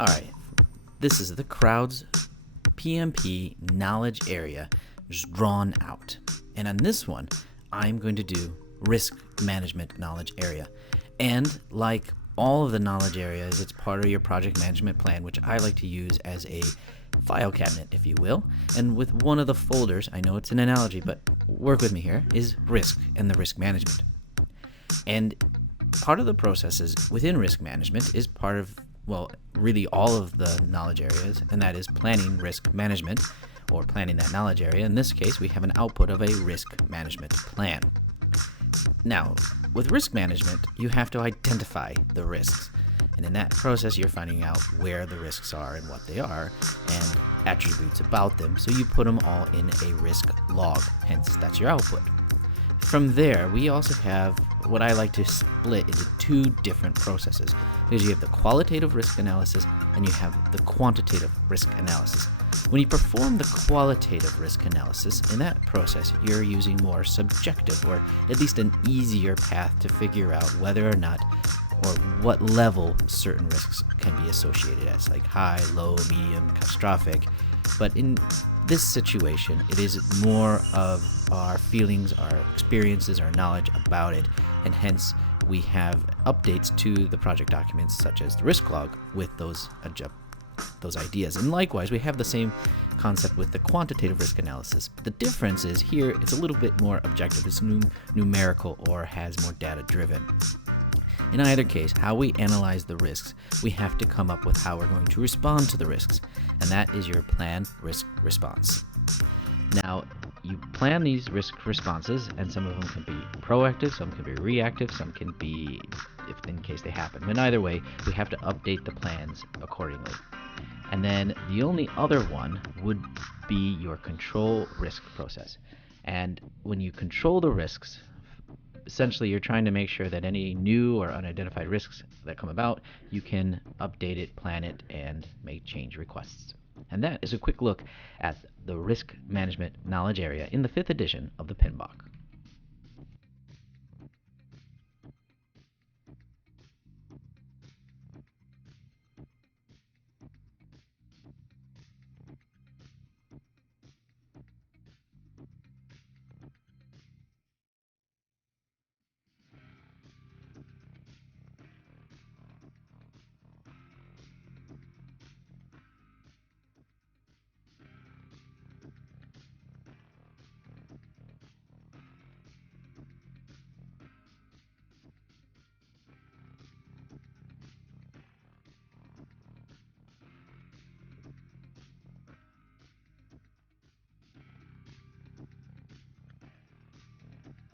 Alright, this is the crowd's PMP knowledge area just drawn out. And on this one, I'm going to do risk management knowledge area. And like all of the knowledge areas, it's part of your project management plan, which I like to use as a file cabinet, if you will. And with one of the folders, I know it's an analogy, but work with me here, is risk and the risk management. And part of the processes within risk management is part of, well, really all of the knowledge areas, and that is planning risk management, or planning that knowledge area. In this case, we have an output of a risk management plan. Now, with risk management, you have to identify the risks. And in that process, you're finding out where the risks are and what they are, and attributes about them, so you put them all in a risk log, hence that's your output. From there, we also have what I like to split into two different processes, because you have the qualitative risk analysis and you have the quantitative risk analysis. When you perform the qualitative risk analysis, in that process, you're using more subjective, or at least an easier path to figure out whether or not, or what level certain risks can be associated as, like high, low, medium, catastrophic. But in this situation, it is more of our feelings, our experiences, our knowledge about it, and hence we have updates to the project documents, such as the risk log, with those ideas. And likewise, we have the same concept with the quantitative risk analysis. But the difference is here, it's a little bit more objective. It's numerical or has more data driven. In either case, how we analyze the risks, we have to come up with how we're going to respond to the risks, and that is your plan risk response. Now, you plan these risk responses, and some of them can be proactive, some can be reactive, some can be if in case they happen. But either way, we have to update the plans accordingly. And then the only other one would be your control risk process. And when you control the risks, essentially you're trying to make sure that any new or unidentified risks that come about, you can update it, plan it, and make change requests. And that is a quick look at the risk management knowledge area in the 5th edition of the PMBOK.